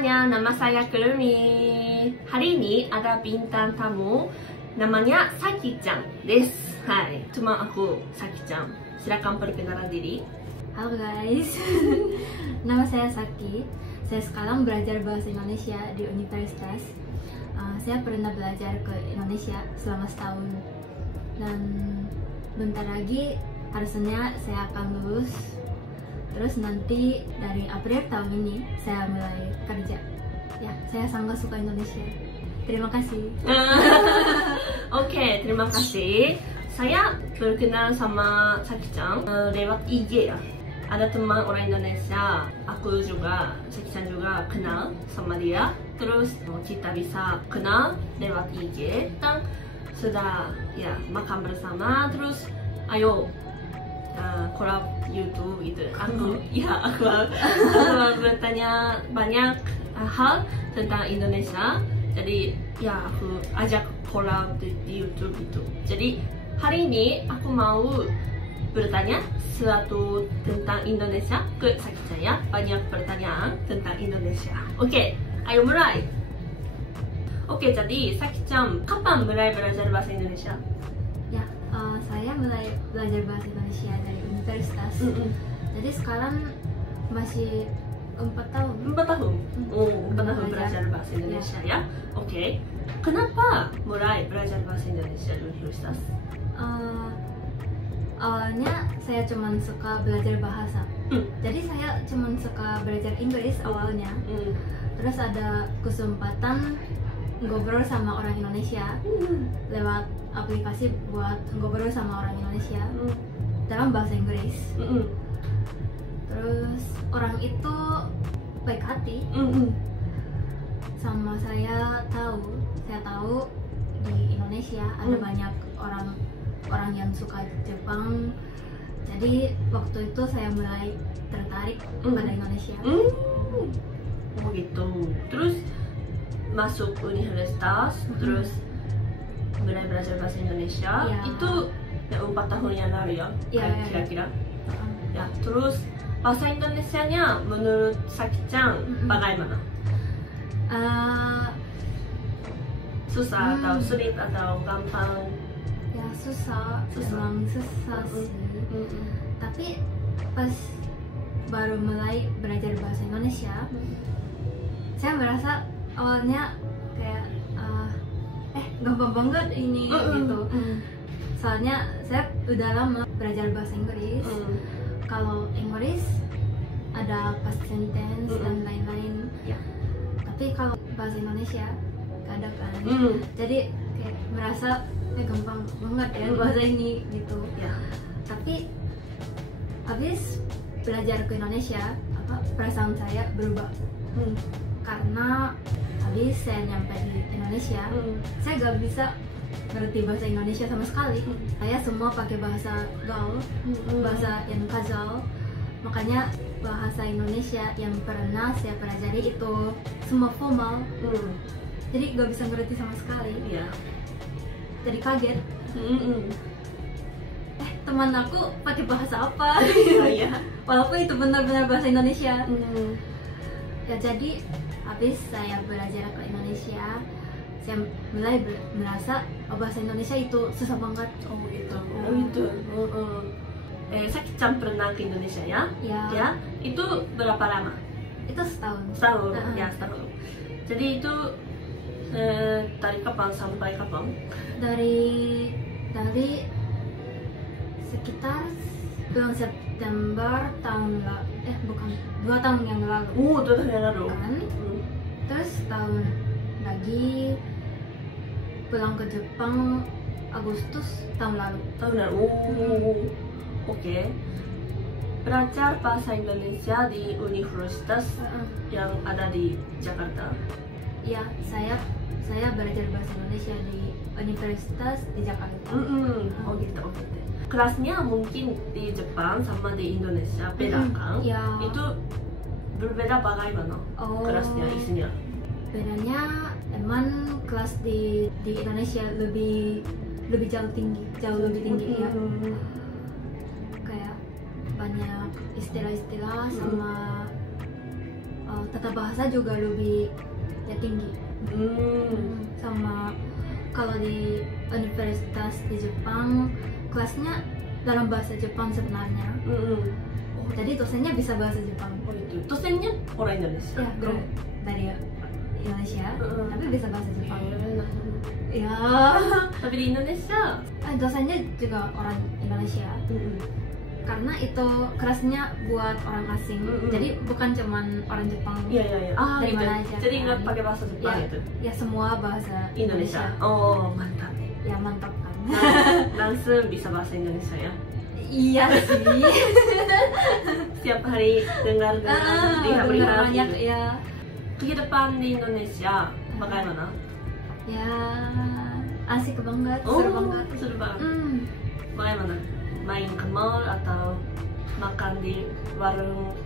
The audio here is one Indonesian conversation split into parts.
semuanya, nama saya Kurumi. Hari ini ada bintang tamu, namanya Saki-chan desu. Hai, cuma aku Saki-chan. Silakan perkenalan diri. Halo guys, nama saya Saki. Saya sekarang belajar bahasa Indonesia di universitas. Saya pernah belajar ke Indonesia selama setahun. Dan bentar lagi harusnya saya akan lulus. Terus nanti dari April tahun ini saya mulai kerja. Ya, saya sangat suka Indonesia. Terima kasih. Oke, terima kasih. Saya berkenal sama Saki-chan lewat IG ya. Ada teman orang Indonesia, aku juga, Saki-chan juga kenal sama dia. Terus kita bisa kenal lewat IG dan sudah ya makan bersama. Terus ayo collab YouTube gitu. Aku bertanya banyak hal tentang Indonesia. Jadi ya aku ajak collab di YouTube itu. Jadi hari ini aku mau bertanya sesuatu tentang Indonesia ke Saki-chan ya. Banyak pertanyaan tentang Indonesia. Oke, ayo mulai. Oke, jadi Saki-chan kapan mulai belajar bahasa Indonesia? Ya, saya mulai belajar bahasa Indonesia dari universitas. Jadi sekarang masih 4 tahun. 4 tahun? 4 tahun belajar bahasa Indonesia ya. Oke. Kenapa mulai belajar bahasa Indonesia di universitas? Awalnya saya cuma suka belajar bahasa. Jadi saya cuma suka belajar Inggris awalnya. Terus ada kesempatan ngobrol sama orang Indonesia lewat aplikasi buat ngobrol sama orang Indonesia dalam bahasa Inggris. Terus orang itu baik hati sama saya. Tahu di Indonesia ada banyak orang yang suka Jepang. Jadi waktu itu saya mulai tertarik pada Indonesia. Oh gitu. Terus masuk universitas, terus mulai belajar bahasa Indonesia. Ya. Itu 4 tahun yang lalu ya, kira-kira. Ya, terus bahasa Indonesianya menurut Saki-chan bagaimana? Susah atau sulit atau gampang? Ya susah. Memang susah sih. Tapi pas baru mulai belajar bahasa Indonesia, saya merasa awalnya kayak gampang banget ini gitu. Soalnya saya udah lama belajar bahasa Inggris. Kalau Inggris ada past tense dan lain-lain. Tapi kalau bahasa Indonesia gak ada kan. Jadi kayak merasa gampang banget ya bahasa ini gitu. Tapi habis belajar ke Indonesia, perasaan saya berubah. Karena habis saya nyampe di Indonesia, saya gak bisa ngerti bahasa Indonesia sama sekali. Saya semua pakai bahasa gaul, bahasa yang casual. Makanya bahasa Indonesia yang pernah saya pelajari itu semua formal. Jadi gak bisa ngerti sama sekali. Jadi kaget. Teman aku pakai bahasa apa? Walaupun itu benar-benar bahasa Indonesia. Ya jadi habis saya belajar ke Indonesia, saya mulai merasa bahasa Indonesia itu susah banget. Saki-chan pernah ke Indonesia ya? Ya. Itu berapa lama? Itu setahun. Setahun. Ya, setahun. Jadi itu dari kapan sampai kapan? Dari sekitar bulan September tahun bukan 2 tahun yang lalu. 2 tahun yang lalu. Kan? Terus tahun lagi pulang ke Jepang Agustus tahun lalu. Oke. Belajar bahasa Indonesia di universitas yang ada di Jakarta. Ya, saya belajar bahasa Indonesia di universitas di Jakarta. Oh gitu. Kelasnya mungkin di Jepang sama di Indonesia beda kan? Itu berbeda bagaimana? Kelasnya, isinya? Bedanya emang kelas di Indonesia lebih jauh lebih tinggi ya. Kayak banyak istilah-istilah sama tata bahasa juga lebih ya tinggi. Sama kalau di universitas di Jepang kelasnya dalam bahasa Jepang sebenarnya. Jadi dosennya bisa bahasa Jepang. Oh itu. Dosennya orang Indonesia. Ya, dari Indonesia, tapi bisa bahasa Jepang. Ya. Tapi di Indonesia, dosennya juga orang Indonesia. Karena itu kelasnya buat orang asing. Jadi bukan cuman orang Jepang. Iya. Dari gitu. mana aja. Jadi nggak kan. pakai bahasa Jepang Ya, gitu. ya semua bahasa Indonesia. Oh mantap. Ya mantap kan. Langsung bisa bahasa Indonesia ya. Iya sih. Setiap hari dengar lihat banyak ya. Kehidupan di Indonesia bagaimana? Ya asik banget, seru banget. Seru banget. Bagaimana? Main ke mall atau makan di warung?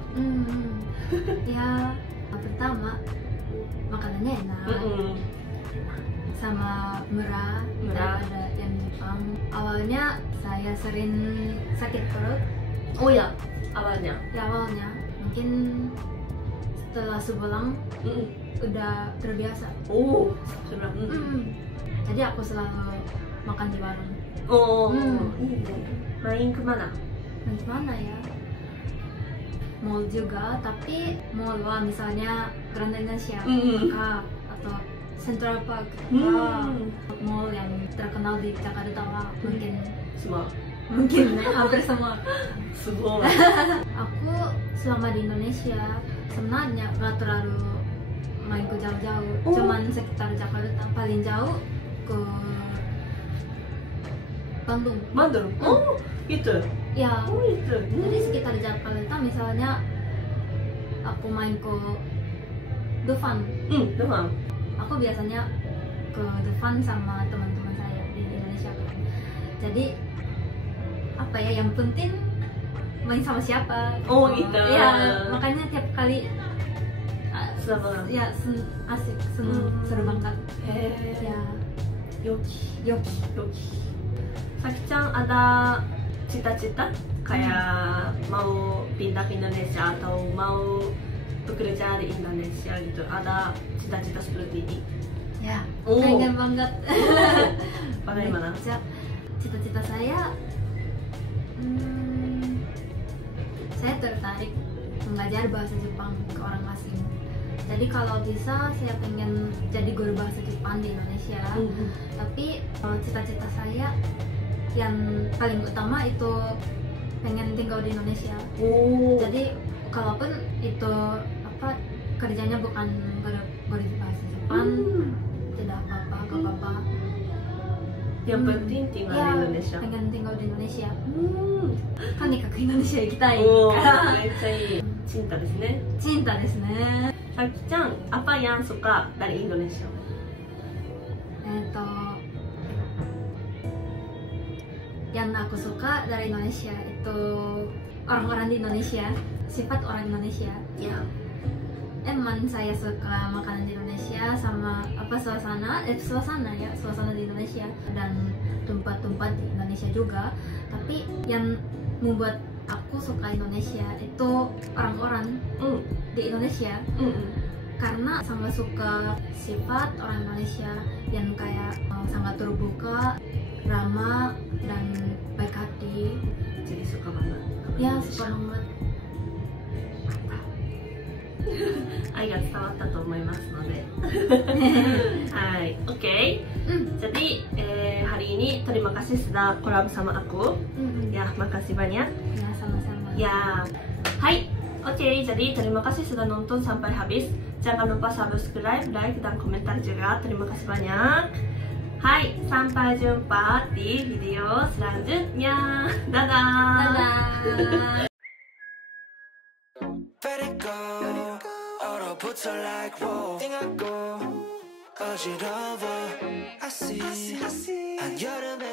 Ya pertama makanannya enak, sama murah daripada yang Jepang. Awalnya saya sering sakit perut. Oh ya, awalnya. Ya awalnya mungkin setelah sebulan udah terbiasa. Oh, sudah. Jadi aku selalu makan di warung. Oh, main kemana? Main kemana ya? Mall juga, tapi mall lah misalnya Grand Indonesia atau Central Park, mall yang terkenal di Jakarta lah, mungkin Semua. hampir semua. Semua. Aku selama di Indonesia sebenarnya gak terlalu main ke jauh-jauh, cuman sekitar Jakarta, paling jauh ke Bandung. Oh, gitu. Ya, Oh, itu. jadi sekitar Jakarta misalnya aku main ke Dufan. Doang. Aku biasanya ke Dufan sama teman-teman saya di Indonesia kan. Jadi apa ya, yang penting main sama siapa. Oh, gitu. Ya, makanya tiap kali Sama. ya asik, seru banget. Ya, Yoki. Saki-chan ada cita-cita kayak mau pindah ke Indonesia atau mau bekerja di Indonesia gitu, ada cita-cita seperti ini? Ya, pengen banget. Bagaimana? Cita-cita saya, saya tertarik mengajar bahasa Jepang ke orang asing. Jadi kalau bisa saya pengen jadi guru bahasa Jepang di Indonesia. Tapi cita-cita saya yang paling utama itu pengen tinggal di Indonesia. Jadi kalaupun itu kerjanya bukan guru bahasa Jepang, tidak apa-apa. Yang penting tinggal di Indonesia. Pengen tinggal di Indonesia. Kan nikah ke Indonesia行きたい. Cinta desu ne. Cinta desu ne. Saki-chan, apa yang suka dari Indonesia? Yang aku suka dari Indonesia itu orang-orang di Indonesia, sifat orang Indonesia. Ya. Emang saya suka makanan di Indonesia sama suasana di Indonesia dan tempat-tempat di Indonesia juga. Tapi yang membuat aku suka Indonesia itu orang-orang di Indonesia. Karena sangat suka sifat orang Indonesia yang kayak sangat terbuka, ramah dan baik hati. Jadi suka banget. Ya, suka banget. 愛が伝わったと思いますのではい、OK. Jadi hari ini terima kasih sudah collab sama aku. Ya, makasih banyak. Ya, sama-sama. Ya, hai. Oke, jadi terima kasih sudah nonton sampai habis. Jangan lupa subscribe, like, dan komentar juga. Terima kasih banyak. Hai, sampai jumpa di video selanjutnya. Dadah. Dadah. Let it go. 얼어붙어 like whoa. 띵하고 어지러워. I see. 한여름에